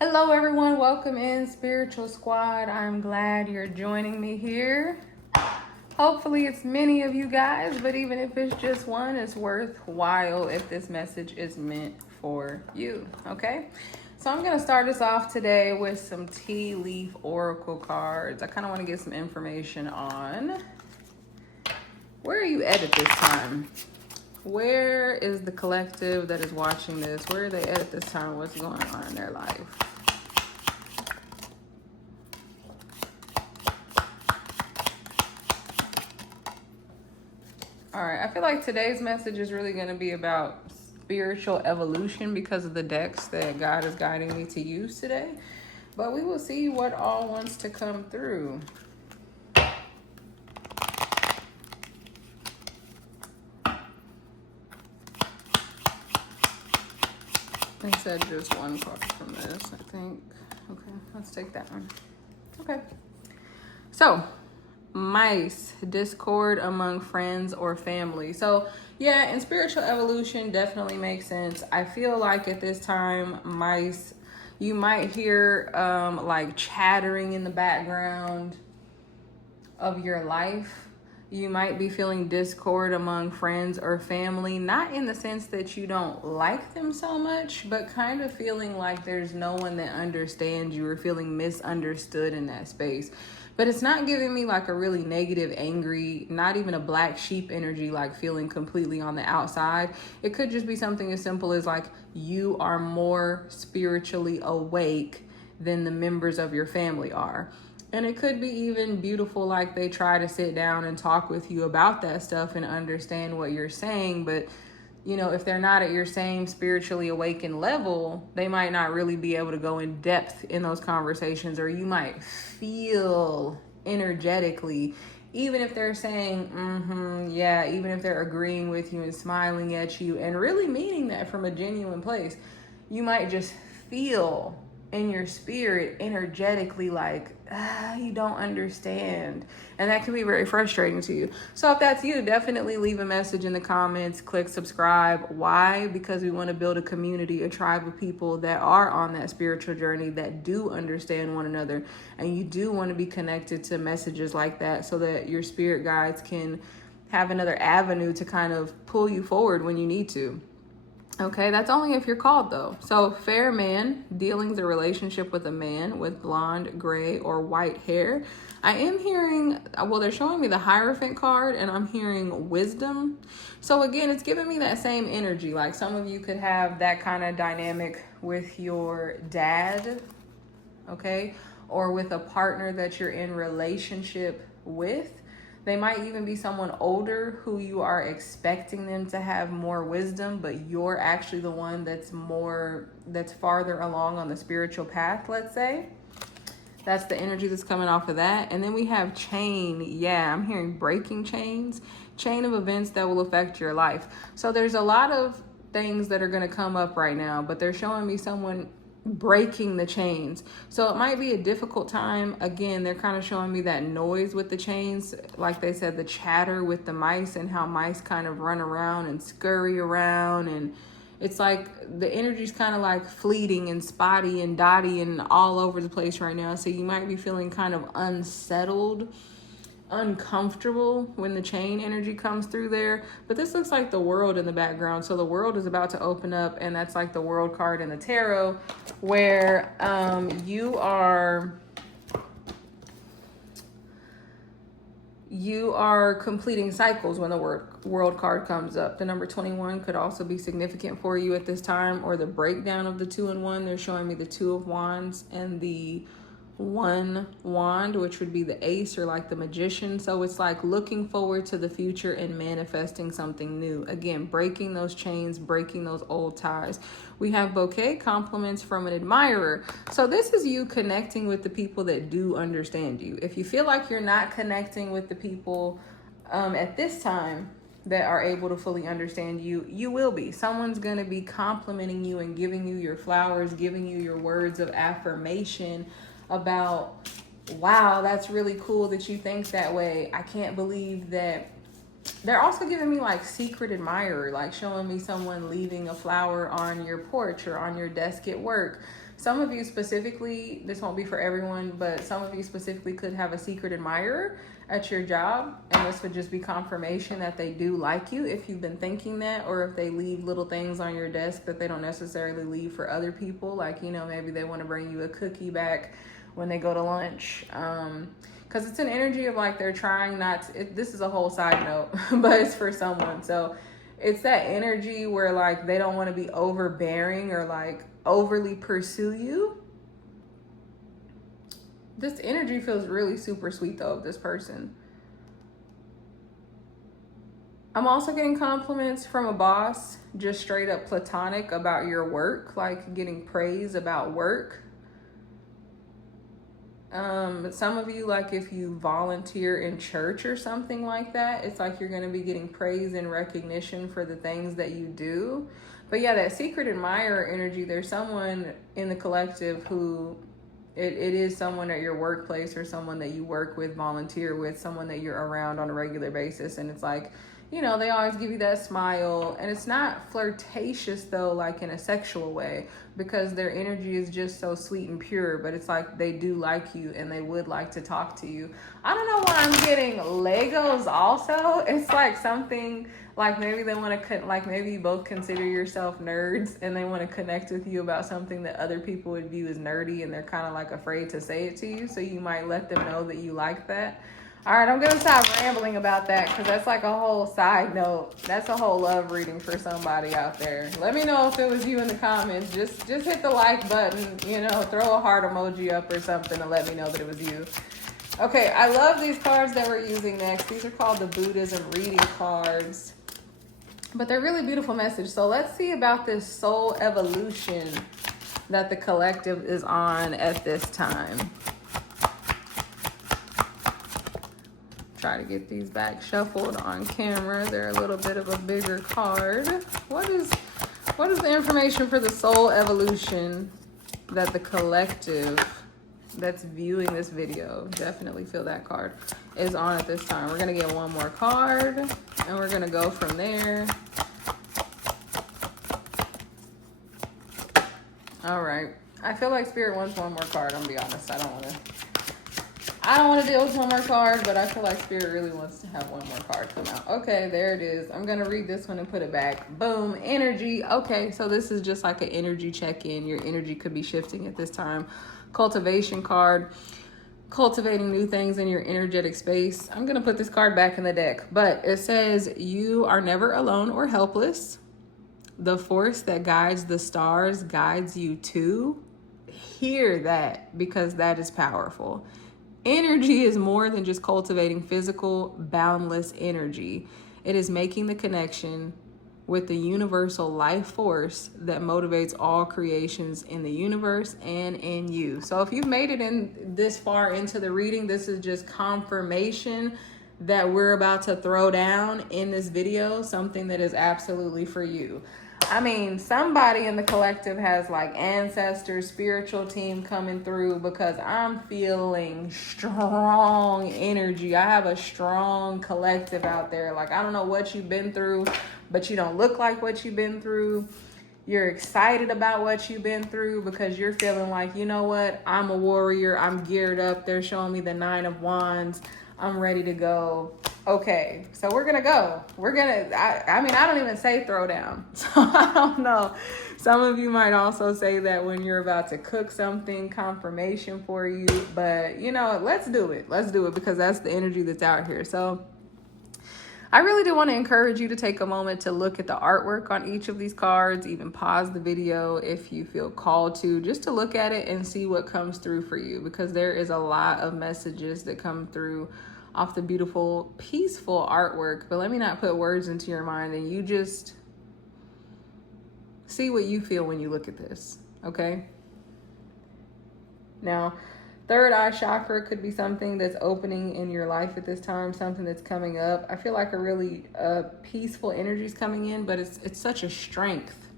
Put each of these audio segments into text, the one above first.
Hello, everyone. Welcome in Spiritual Squad. I'm glad you're joining me here. Hopefully, it's many of you guys, but even if it's just one, it's worthwhile if this message is meant for you. Okay? So, I'm going to start us off today with some tea leaf oracle cards. I kind of want to get some information on where are you at this time? Where is the collective that is watching this? Where are they at this time? What's going on in their life? All right, I feel like today's message is really going to be about spiritual evolution because of the decks that God is guiding me to use today. But we will see what all wants to come through. They said just one card from this, I think. Okay, let's take that one. Okay. So, mice, discord among friends or family. So yeah, in spiritual evolution definitely makes sense. I feel like at this time, mice, you might hear like chattering in the background of your life. You might be feeling discord among friends or family, not in the sense that you don't like them so much, but kind of feeling like there's no one that understands you or feeling misunderstood in that space. But it's not giving me like a really negative, angry, not even a black sheep energy, like feeling completely on the outside. It could just be something as simple as like you are more spiritually awake than the members of your family are. And it could be even beautiful, like they try to sit down and talk with you about that stuff and understand what you're saying. But, you know, if they're not at your same spiritually awakened level, they might not really be able to go in depth in those conversations, or you might feel energetically, even if they're saying, yeah, even if they're agreeing with you and smiling at you and really meaning that from a genuine place, you might just feel in your spirit energetically like you don't understand, and that can be very frustrating to you. So if that's you, definitely leave a message in the comments, click subscribe. Why? Because we want to build a community, a tribe of people that are on that spiritual journey, that do understand one another, and you do want to be connected to messages like that so that your spirit guides can have another avenue to kind of pull you forward when you need to. Okay, that's only if you're called though. So fair man, dealings a relationship with a man with blonde, gray, or white hair. I am hearing, well, they're showing me the Hierophant card and I'm hearing wisdom. So again, it's giving me that same energy. Like some of you could have that kind of dynamic with your dad, okay? Or with a partner that you're in relationship with. They might even be someone older who you are expecting them to have more wisdom, but you're actually the one that's farther along on the spiritual path, let's say. That's the energy that's coming off of that. And then we have chain. Yeah, I'm hearing breaking chains, chain of events that will affect your life. So there's a lot of things that are going to come up right now, but they're showing me someone breaking the chains. So it might be a difficult time. Again, they're kind of showing me that noise with the chains. Like they said, the chatter with the mice and how mice kind of run around and scurry around, and it's like the energy's kind of like fleeting and spotty and dotty and all over the place right now. So you might be feeling kind of unsettled, uncomfortable when the chain energy comes through there. But this looks like the world in the background. So the world is about to open up, and that's like the world card in the tarot, where you are completing cycles when the world card comes up. The number 21 could also be significant for you at this time, or the breakdown of the 2 and 1. They're showing me the 2 of Wands and the 1 wand, which would be the ace, or like the magician. So it's like looking forward to the future and manifesting something new. Again, breaking those chains, breaking those old ties. We have bouquet compliments from an admirer. So this is you connecting with the people that do understand you. If you feel like you're not connecting with the people at this time that are able to fully understand you, you will be. Someone's going to be complimenting you and giving you your flowers, giving you your words of affirmation about, wow, that's really cool that you think that way. I can't believe that. They're also giving me like secret admirer, like showing me someone leaving a flower on your porch or on your desk at work. some of you specifically, this won't be for everyone, but some of you specifically could have a secret admirer at your job, and this would just be confirmation that they do like you if you've been thinking that, or if they leave little things on your desk that they don't necessarily leave for other people, like, you know, maybe they want to bring you a cookie back when they go to lunch, because it's an energy of like they're trying not to, this is a whole side note, but it's for someone. So it's that energy where like they don't want to be overbearing or like overly pursue you. This energy feels really super sweet though of this person. I'm also getting compliments from a boss, just straight up platonic, about your work, like getting praise about work. Some of you, like if you volunteer in church or something like that, it's like you're going to be getting praise and recognition for the things that you do. But yeah, that secret admirer energy, there's someone in the collective who it is someone at your workplace or someone that you work with, volunteer with, someone that you're around on a regular basis. And it's like, you know, they always give you that smile, and it's not flirtatious though, like in a sexual way, because their energy is just so sweet and pure, but it's like they do like you and they would like to talk to you. I don't know why I'm getting Legos also. It's like something like maybe they want to, like maybe you both consider yourself nerds and they want to connect with you about something that other people would view as nerdy, and they're kind of like afraid to say it to you. So you might let them know that you like that. All right, I'm going to stop rambling about that because that's like a whole side note. That's a whole love reading for somebody out there. Let me know if it was you in the comments. Just hit the like button, you know, throw a heart emoji up or something to let me know that it was you. Okay, I love these cards that we're using next. These are called the Buddhism reading cards, but they're really beautiful message. So let's see about this soul evolution that the collective is on at this time. Try to get these back shuffled on camera. They're a little bit of a bigger card. What is the information for the soul evolution that the collective that's viewing this video, definitely feel that card, is on at this time? We're gonna get one more card and we're gonna go from there. All right, I feel like Spirit wants one more card. I'm gonna be honest, I don't want to deal with one more card, but I feel like Spirit really wants to have one more card come out. Okay, there it is. I'm going to read this one and put it back. Boom, energy. Okay, so this is just like an energy check-in. Your energy could be shifting at this time. Cultivation card, cultivating new things in your energetic space. I'm going to put this card back in the deck, but it says, you are never alone or helpless. The force that guides the stars guides you too. Hear that, because that is powerful. Energy is more than just cultivating physical, boundless energy. It is making the connection with the universal life force that motivates all creations in the universe and in you. So if you've made it in this far into the reading, this is just confirmation that we're about to throw down in this video something that is absolutely for you. I mean, somebody in the collective has like ancestors, spiritual team coming through, because I'm feeling strong energy. I have a strong collective out there. Like, I don't know what you've been through, but you don't look like what you've been through. You're excited about what you've been through because you're feeling like, you know what? I'm a warrior. I'm geared up. They're showing me the 9 of Wands. I'm ready to go. Okay, so we're gonna go. I mean, I don't even say throw down. So I don't know. Some of you might also say that when you're about to cook something, confirmation for you. But, you know, let's do it. Let's do it, because that's the energy that's out here. So I really do want to encourage you to take a moment to look at the artwork on each of these cards, even pause the video if you feel called to, just to look at it and see what comes through for you, because there is a lot of messages that come through off the beautiful, peaceful artwork. But let me not put words into your mind, and you just see what you feel when you look at this, okay? Now, third eye chakra could be something that's opening in your life at this time, something that's coming up. I feel like a really peaceful energy is coming in, but it's such a strength.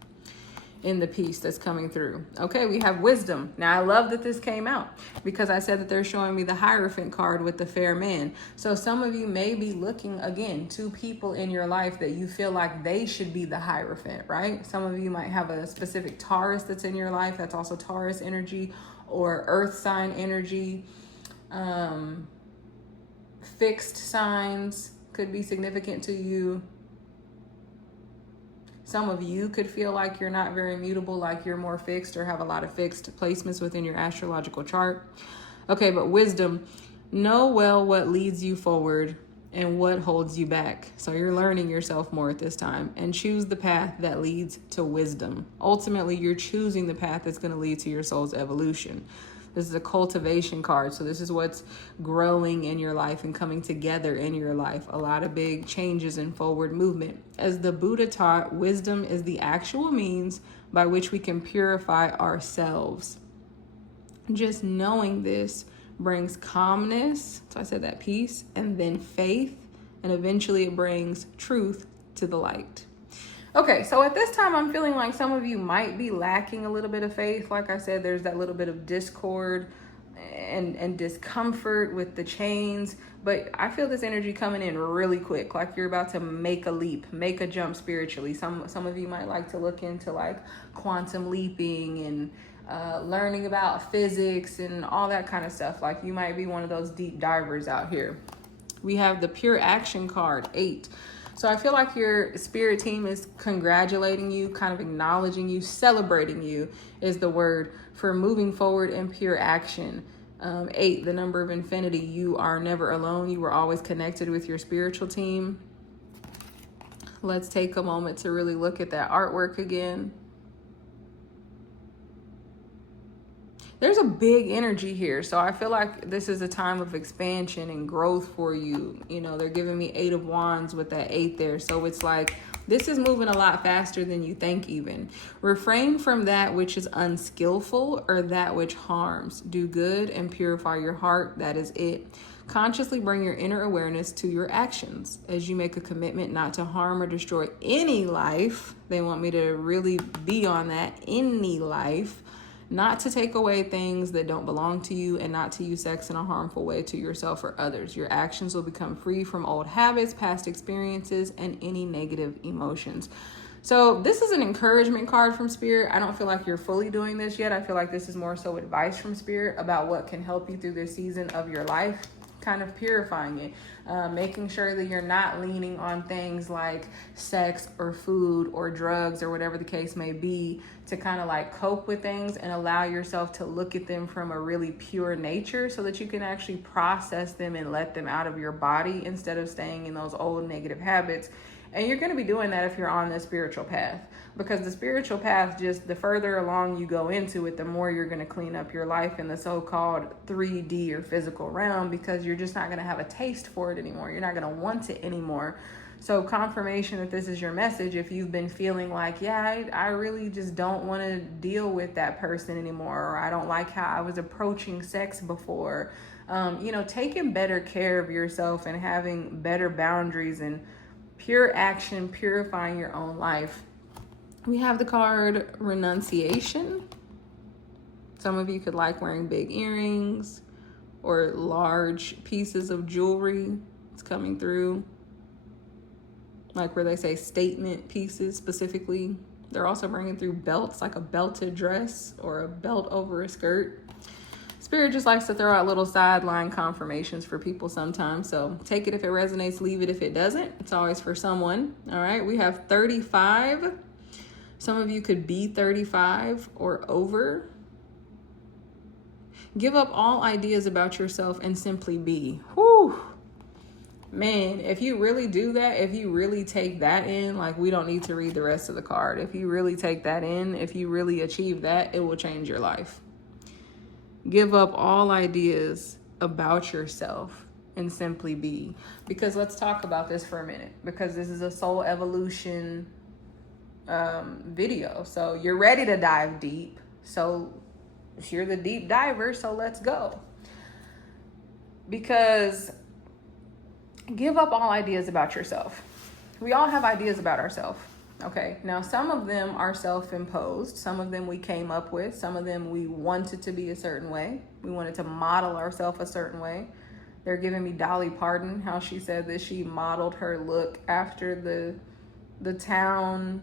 in the piece that's coming through. Okay, we have wisdom. Now, I love that this came out because I said that they're showing me the Hierophant card with the fair man. So some of you may be looking, again, to people in your life that you feel like they should be the Hierophant, right? Some of you might have a specific Taurus that's in your life. That's also Taurus energy or earth sign energy. Fixed signs could be significant to you. Some of you could feel like you're not very mutable, like you're more fixed or have a lot of fixed placements within your astrological chart. Okay, but wisdom, know well what leads you forward and what holds you back. So you're learning yourself more at this time, and choose the path that leads to wisdom. Ultimately, you're choosing the path that's going to lead to your soul's evolution. This is a cultivation card. So this is what's growing in your life and coming together in your life. A lot of big changes and forward movement. As the Buddha taught, wisdom is the actual means by which we can purify ourselves. Just knowing this brings calmness. So I said that, peace, and then faith. And eventually it brings truth to the light. Okay, so at this time, I'm feeling like some of you might be lacking a little bit of faith. Like I said, there's that little bit of discord and discomfort with the chains. But I feel this energy coming in really quick, like you're about to make a leap, make a jump spiritually. Some of you might like to look into like quantum leaping and learning about physics and all that kind of stuff. Like you might be one of those deep divers out here. We have the Pure Action card, 8. So I feel like your spirit team is congratulating you, kind of acknowledging you, celebrating you is the word for moving forward in pure action. 8, the number of infinity. You are never alone. You were always connected with your spiritual team. Let's take a moment to really look at that artwork again. There's a big energy here. So I feel like this is a time of expansion and growth for you. You know, they're giving me 8 of Wands with that 8 there. So it's like, this is moving a lot faster than you think even. Refrain from that which is unskillful or that which harms. Do good and purify your heart. That is it. Consciously bring your inner awareness to your actions as you make a commitment not to harm or destroy any life. They want me to really be on that, any life. Not to take away things that don't belong to you, and not to use sex in a harmful way to yourself or others. Your actions will become free from old habits, past experiences, and any negative emotions. So this is an encouragement card from Spirit. I don't feel like you're fully doing this yet. I feel like this is more so advice from Spirit about what can help you through this season of your life. Kind of purifying it, making sure that you're not leaning on things like sex or food or drugs or whatever the case may be to kind of like cope with things, and allow yourself to look at them from a really pure nature so that you can actually process them and let them out of your body instead of staying in those old negative habits. And you're going to be doing that if you're on the spiritual path, because the spiritual path, just the further along you go into it, the more you're going to clean up your life in the so-called 3D or physical realm, because you're just not going to have a taste for it anymore. You're not going to want it anymore. So confirmation that this is your message. If you've been feeling like, yeah, I really just don't want to deal with that person anymore, or I don't like how I was approaching sex before, taking better care of yourself and having better boundaries and pure action, purifying your own life. We have the card Renunciation. Some of you could like wearing big earrings or large pieces of jewelry. It's coming through. Like where they say statement pieces specifically. They're also bringing through belts, like a belted dress or a belt over a skirt. Spirit just likes to throw out little sideline confirmations for people sometimes. So take it if it resonates, leave it if it doesn't. It's always for someone. All right, we have 35. Some of you could be 35 or over. Give up all ideas about yourself and simply be. Whew. Man, if you really do that, if you really take that in, like we don't need to read the rest of the card. If you really take that in, if you really achieve that, it will change your life. Give up all ideas about yourself and simply be. Because let's talk about this for a minute, because this is a soul evolution video. So you're ready to dive deep. So you're the deep diver, so let's go. Because give up all ideas about yourself. We all have ideas about ourselves. Okay, now some of them are self-imposed. Some of them we came up with. Some of them we wanted to be a certain way. We wanted to model ourselves a certain way. They're giving me Dolly Parton, how she said that she modeled her look after the town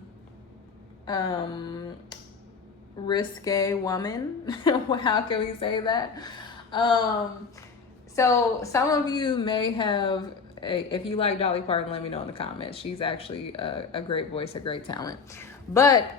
risque woman. How can we say that? So some of you may have, if you like Dolly Parton, let me know in the comments. She's actually a great voice, a great talent. But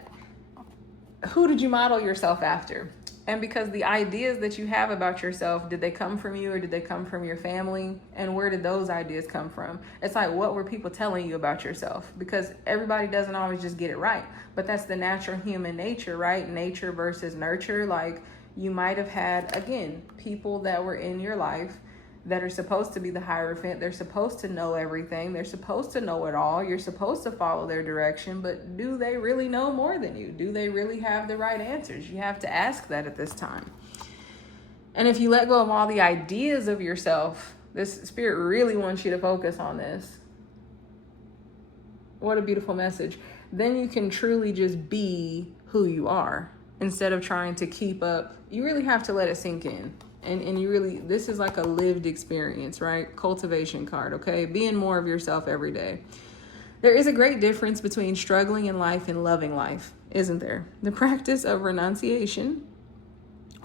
who did you model yourself after? And because the ideas that you have about yourself, did they come from you or did they come from your family? And where did those ideas come from? It's like, what were people telling you about yourself? Because everybody doesn't always just get it right. But that's the natural human nature, right? Nature versus nurture. Like, you might have had, again, people that were in your life that are supposed to be the Hierophant. They're supposed to know everything. They're supposed to know it all. You're supposed to follow their direction, but do they really know more than you? Do they really have the right answers? You have to ask that at this time. And if you let go of all the ideas of yourself, this spirit really wants you to focus on this. What a beautiful message. Then you can truly just be who you are instead of trying to keep up. You really have to let it sink in. And you really, this is like a lived experience, right? Cultivation card, okay? Being more of yourself every day. There is a great difference between struggling in life and loving life, isn't there? The practice of renunciation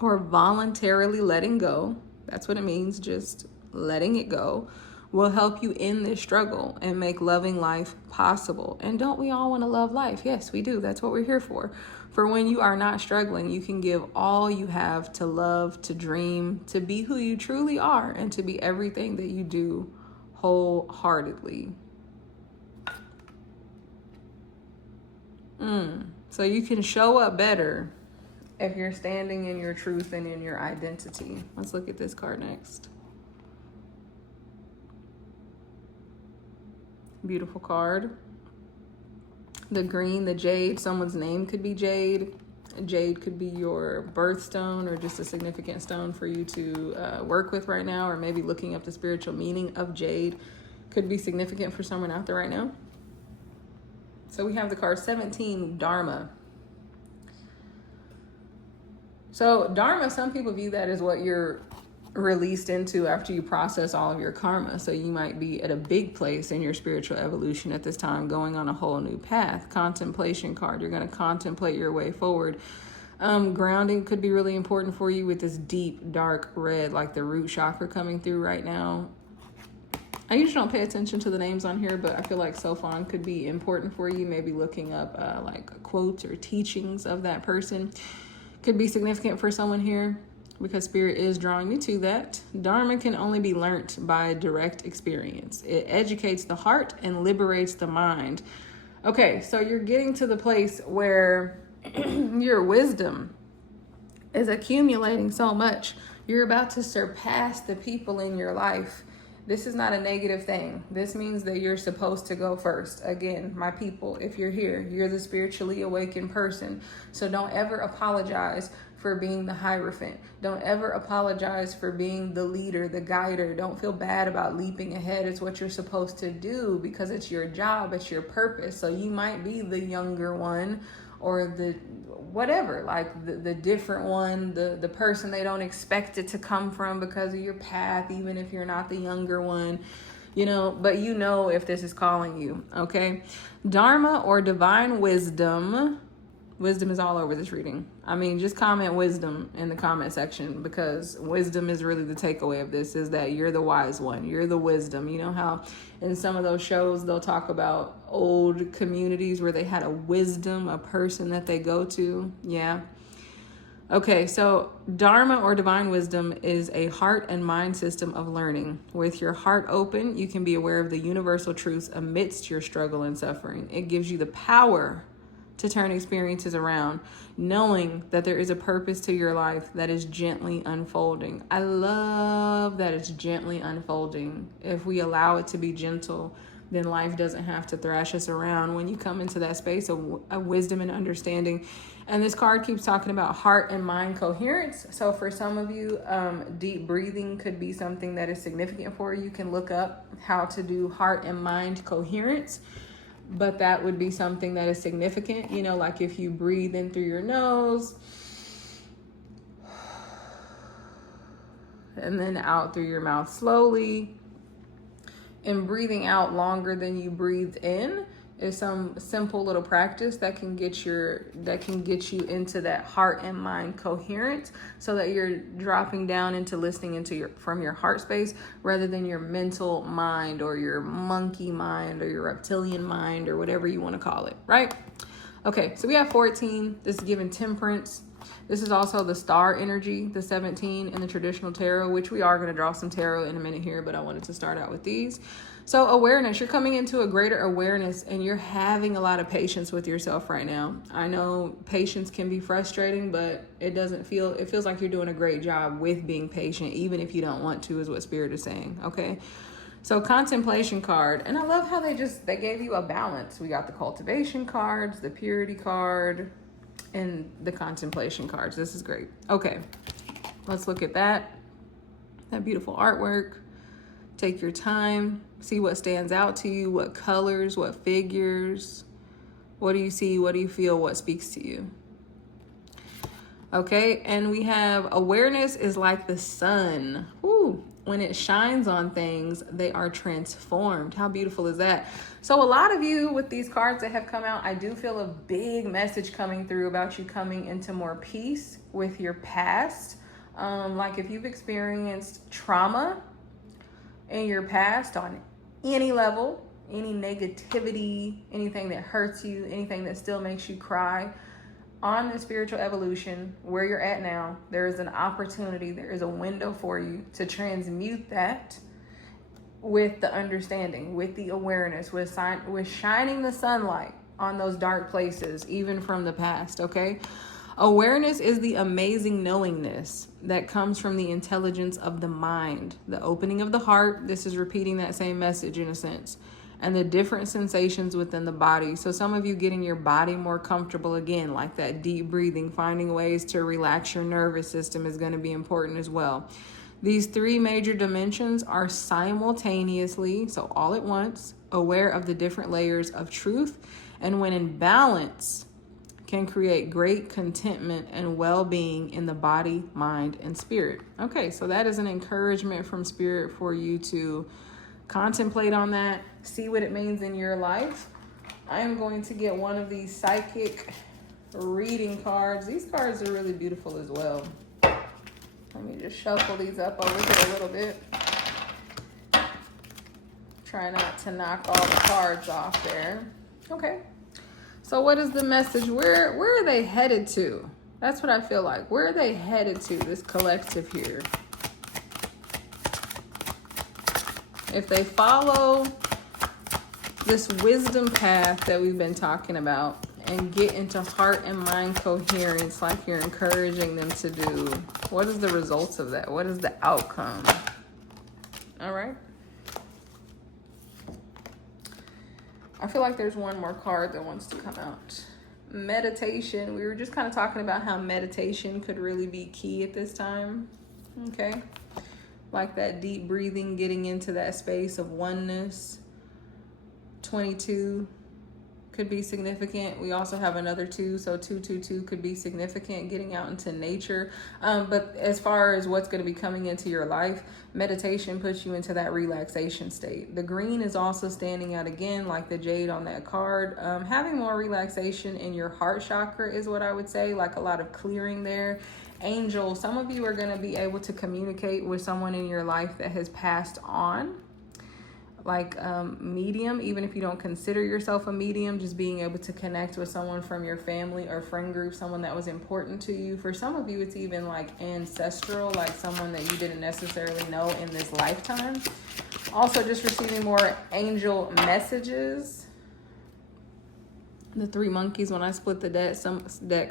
or voluntarily letting go, that's what it means, just letting it go, will help you end this struggle and make loving life possible. And don't we all want to love life? Yes, we do. That's what we're here for. For when you are not struggling, you can give all you have to love, to dream, to be who you truly are, and to be everything that you do wholeheartedly. So you can show up better if you're standing in your truth and in your identity. Let's look at this card next. Beautiful card. The green, the jade, someone's name could be Jade. Jade could be your birthstone or just a significant stone for you to work with right now, or maybe looking up the spiritual meaning of jade could be significant for someone out there right now. So we have the card 17, Dharma. So Dharma, some people view that as what you're released into after you process all of your karma. So you might be at a big place in your spiritual evolution at this time, going on a whole new path. Contemplation card, you're going to contemplate your way forward. Grounding could be really important for you with this deep dark red, like the root chakra coming through right now. I usually don't pay attention to the names on here, but I feel like Sophon could be important for you. Maybe looking up like quotes or teachings of that person could be significant for someone here, because spirit is drawing me to that. Dharma can only be learnt by direct experience. It educates the heart and liberates the mind. Okay, so you're getting to the place where your wisdom is accumulating so much. You're about to surpass the people in your life. This is not a negative thing. This means that you're supposed to go first. Again, my people, if you're here, you're the spiritually awakened person. So don't ever apologize for being the Hierophant. Don't ever apologize for being the leader, the guider. Don't feel bad about leaping ahead. It's what you're supposed to do because it's your job, it's your purpose. So you might be the younger one or the whatever, like the different one, the person they don't expect it to come from because of your path, even if you're not the younger one, you know, but you know if this is calling you, okay? Dharma or divine wisdom. Wisdom is all over this reading. I mean, just comment wisdom in the comment section, because wisdom is really the takeaway of this, is that you're the wise one. You're the wisdom. You know how in some of those shows they'll talk about old communities where they had a wisdom, a person that they go to? Yeah. Okay, so Dharma or divine wisdom is a heart and mind system of learning. With your heart open, you can be aware of the universal truths amidst your struggle and suffering. It gives you the power to turn experiences around, knowing that there is a purpose to your life that is gently unfolding. I love that it's gently unfolding. If we allow it to be gentle, then life doesn't have to thrash us around when you come into that space of wisdom and understanding. And this card keeps talking about heart and mind coherence. So for some of you, deep breathing could be something that is significant for you. You can look up how to do heart and mind coherence. but that would be something that is significant, you know, like if you breathe in through your nose and then out through your mouth slowly, and breathing out longer than you breathed in is some simple little practice that can get you into that heart and mind coherence, so that you're dropping down into listening into from your heart space rather than your mental mind or your monkey mind or your reptilian mind or whatever you want to call it, right? Okay, so we have 14. This is given temperance. This is also the star energy, the 17 in the traditional tarot, which we are going to draw some tarot in a minute here, but I wanted to start out with these. So awareness, you're coming into a greater awareness and you're having a lot of patience with yourself right now. I know patience can be frustrating, but it feels like you're doing a great job with being patient, even if you don't want to, is what Spirit is saying. Okay. So contemplation card, and I love how they gave you a balance. We got the cultivation cards, the purity card, and the contemplation cards. This is great. Okay, let's look at that beautiful artwork. Take your time, see what stands out to you, what colors, what figures, what do you see, what do you feel, what speaks to you. Okay, and we have awareness is like the sun. Woo. When it shines on things, they are transformed. How beautiful is that? So a lot of you with these cards that have come out, I do feel a big message coming through about you coming into more peace with your past. Like if you've experienced trauma in your past on any level, any negativity, anything that hurts you, anything that still makes you cry, on the spiritual evolution, where you're at now, there is an opportunity, there is a window for you to transmute that with the understanding, with the awareness, with shining the sunlight on those dark places, even from the past, okay? Awareness is the amazing knowingness that comes from the intelligence of the mind, the opening of the heart. This is repeating that same message in a sense. And the different sensations within the body. So some of you getting your body more comfortable again, like that deep breathing, finding ways to relax your nervous system is going to be important as well. These three major dimensions are simultaneously, so all at once, aware of the different layers of truth, and when in balance, can create great contentment and well-being in the body, mind, and spirit. Okay, so that is an encouragement from Spirit for you to contemplate on that, see what it means in your life. I am going to get one of these psychic reading cards. These cards are really beautiful as well. Let me just shuffle these up over here a little bit. Try not to knock all the cards off there. Okay. So what is the message? Where are they headed to? That's what I feel like. Where are they headed to, this collective here? If they follow this wisdom path that we've been talking about and get into heart and mind coherence like you're encouraging them to do, what is the results of that? What is the outcome? All right. I feel like there's one more card that wants to come out. Meditation. We were just kind of talking about how meditation could really be key at this time. Okay. Like that deep breathing, getting into that space of oneness. 22 could be significant. We also have another 2, so 222 could be significant, getting out into nature. But as far as what's going to be coming into your life, meditation puts you into that relaxation state. The green is also standing out again, like the jade on that card. Having more relaxation in your heart chakra is what I would say, like a lot of clearing there. Angel, some of you are going to be able to communicate with someone in your life that has passed on, like medium, even if you don't consider yourself a medium, just being able to connect with someone from your family or friend group, someone that was important to you. For some of you, it's even like ancestral, like someone that you didn't necessarily know in this lifetime. Also, just receiving more angel messages. The 3 monkeys, when I split the deck,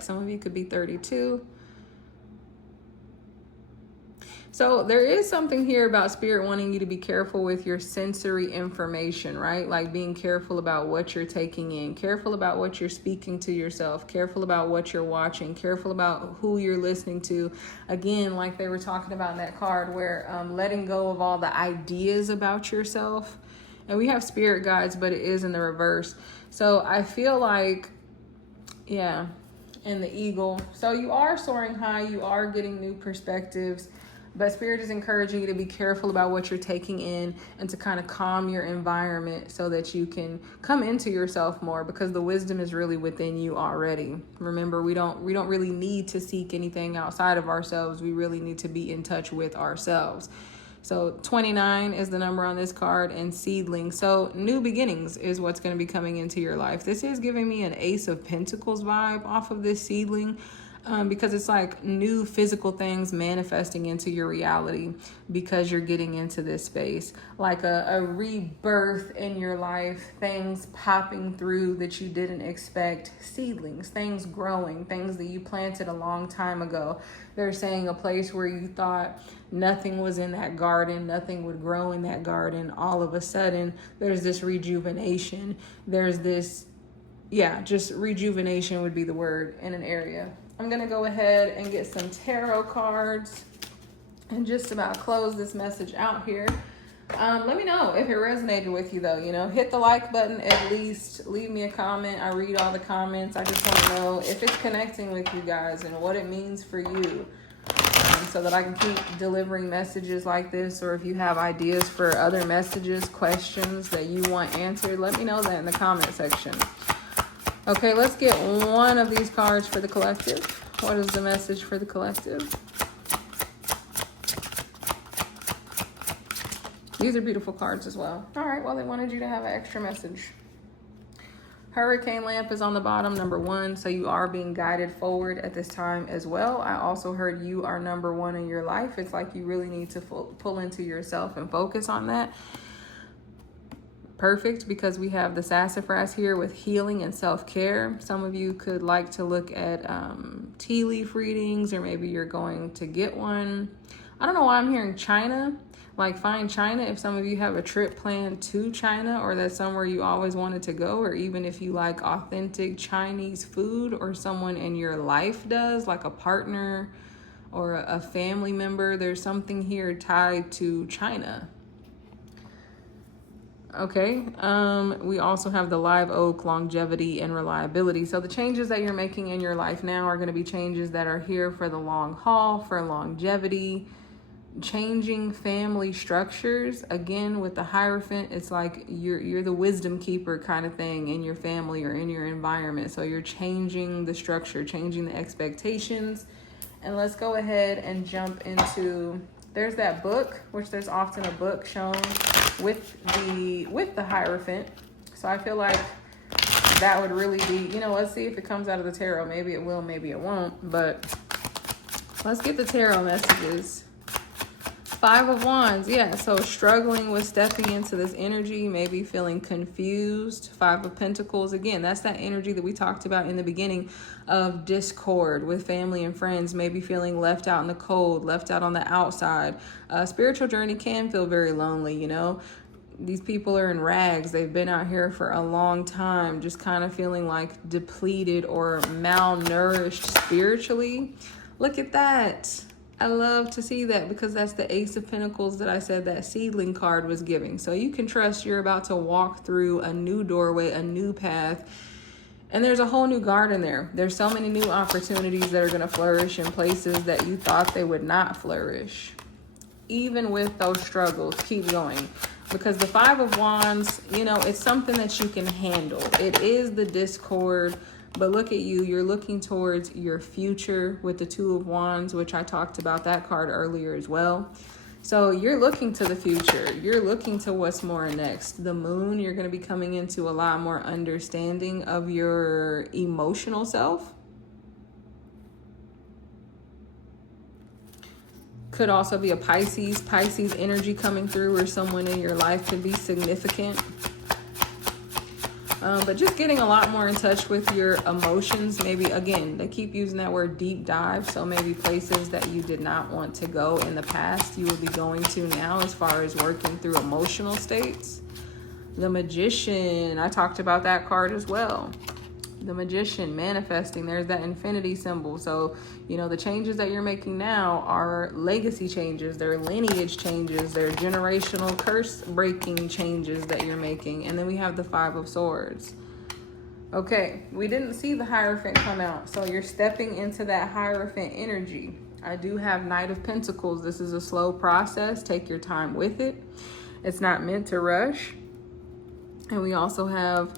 some of you could be 32. So there is something here about Spirit wanting you to be careful with your sensory information, right? Like being careful about what you're taking in, careful about what you're speaking to yourself, careful about what you're watching, careful about who you're listening to. Again, like they were talking about in that card, where letting go of all the ideas about yourself. And we have spirit guides, but it is in the reverse. So I feel like, yeah, and the eagle. So you are soaring high, you are getting new perspectives, but Spirit is encouraging you to be careful about what you're taking in and to kind of calm your environment so that you can come into yourself more, because the wisdom is really within you already. Remember, we don't really need to seek anything outside of ourselves. We really need to be in touch with ourselves. So 29 is the number on this card, and seedling. So new beginnings is what's going to be coming into your life. This is giving me an Ace of Pentacles vibe off of this seedling. Because it's like new physical things manifesting into your reality because you're getting into this space. Like a rebirth in your life, things popping through that you didn't expect, seedlings, things growing, things that you planted a long time ago. They're saying a place where you thought nothing was in that garden, nothing would grow in that garden. All of a sudden, there's this rejuvenation. There's this, just rejuvenation would be the word in an area. I'm going to go ahead and get some tarot cards and just about close this message out here. Let me know if it resonated with you, though. Hit the like button at least. Leave me a comment. I read all the comments. I just want to know if it's connecting with you guys and what it means for you, so that I can keep delivering messages like this. Or if you have ideas for other messages, questions that you want answered, let me know that in the comment section. Okay, let's get one of these cards for the collective. What is the message for the collective? These are beautiful cards as well. All right, well, they wanted you to have an extra message. Hurricane lamp is on the bottom, number 1. So you are being guided forward at this time as well. I also heard you are number 1 in your life. It's like you really need to pull into yourself and focus on that. Perfect, because we have the sassafras here with healing and self-care. Some of you could like to look at tea leaf readings, or maybe you're going to get one. I don't know why I'm hearing China, like find China. If some of you have a trip planned to China, or that's somewhere you always wanted to go, or even if you like authentic Chinese food, or someone in your life does, like a partner or a family member, there's something here tied to China. Okay, we also have the live oak, longevity and reliability. So the changes that you're making in your life now are going to be changes that are here for the long haul, for longevity, changing family structures. Again, with the Hierophant, it's like you're the wisdom keeper kind of thing in your family or in your environment. So you're changing the structure, changing the expectations. And let's go ahead and jump into, there's that book, which there's often a book shown with the Hierophant. So I feel like that would really be, let's see if it comes out of the tarot. Maybe it will, maybe it won't, but let's get the tarot messages. 5 of Wands, yeah, so struggling with stepping into this energy, maybe feeling confused. 5 of Pentacles, again, that's that energy that we talked about in the beginning of discord with family and friends, maybe feeling left out in the cold, left out on the outside. Spiritual journey can feel very lonely, These people are in rags. They've been out here for a long time, just kind of feeling like depleted or malnourished spiritually. Look at that. I love to see that, because that's the Ace of Pentacles that I said that seedling card was giving. So you can trust you're about to walk through a new doorway, a new path, and there's a whole new garden there. There's so many new opportunities that are going to flourish in places that you thought they would not flourish. Even with those struggles, keep going. Because the 5 of Wands, it's something that you can handle. It is the discord. But look at you, you're looking towards your future with the 2 of Wands, which I talked about that card earlier as well. So you're looking to the future. You're looking to what's more next. The Moon, you're going to be coming into a lot more understanding of your emotional self. Could also be a Pisces energy coming through, or someone in your life could be significant. But just getting a lot more in touch with your emotions. Maybe, again, they keep using that word deep dive. So maybe places that you did not want to go in the past, you will be going to now, as far as working through emotional states. The Magician, I talked about that card as well. The Magician, manifesting, there's that infinity symbol. So, the changes that you're making now are legacy changes, they're lineage changes, they're generational curse breaking changes that you're making. And then we have the 5 of Swords. Okay, we didn't see the Hierophant come out, so you're stepping into that Hierophant energy. I do have Knight of Pentacles. This is a slow process. Take your time with it. It's not meant to rush. And we also have,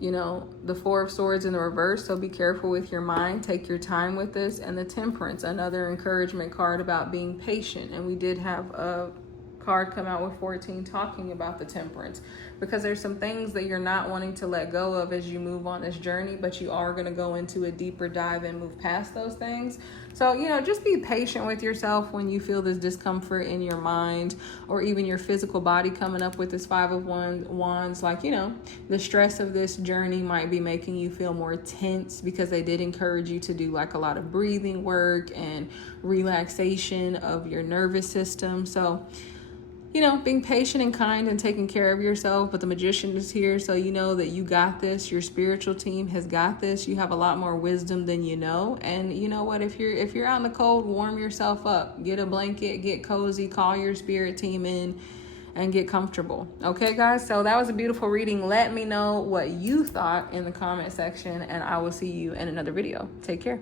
you know, the Four of Swords in the reverse, so be careful with your mind. Take your time with this. And the Temperance, another encouragement card about being patient. And we did have a card come out with 14 talking about the Temperance, because there's some things that you're not wanting to let go of as you move on this journey, but you are going to go into a deeper dive and move past those things. So, you know, just be patient with yourself when you feel this discomfort in your mind or even your physical body coming up with this Five of Wands. Like, you know, the stress of this journey might be making you feel more tense, because they did encourage you to do like a lot of breathing work and relaxation of your nervous system. So, you know, being patient and kind and taking care of yourself. But the Magician is here, so you know that you got this. Your spiritual team has got this. You have a lot more wisdom than you know. And you know what? If you're out in the cold, warm yourself up. Get a blanket, get cozy, call your spirit team in, and get comfortable. Okay, guys? So that was a beautiful reading. Let me know what you thought in the comment section, and I will see you in another video. Take care.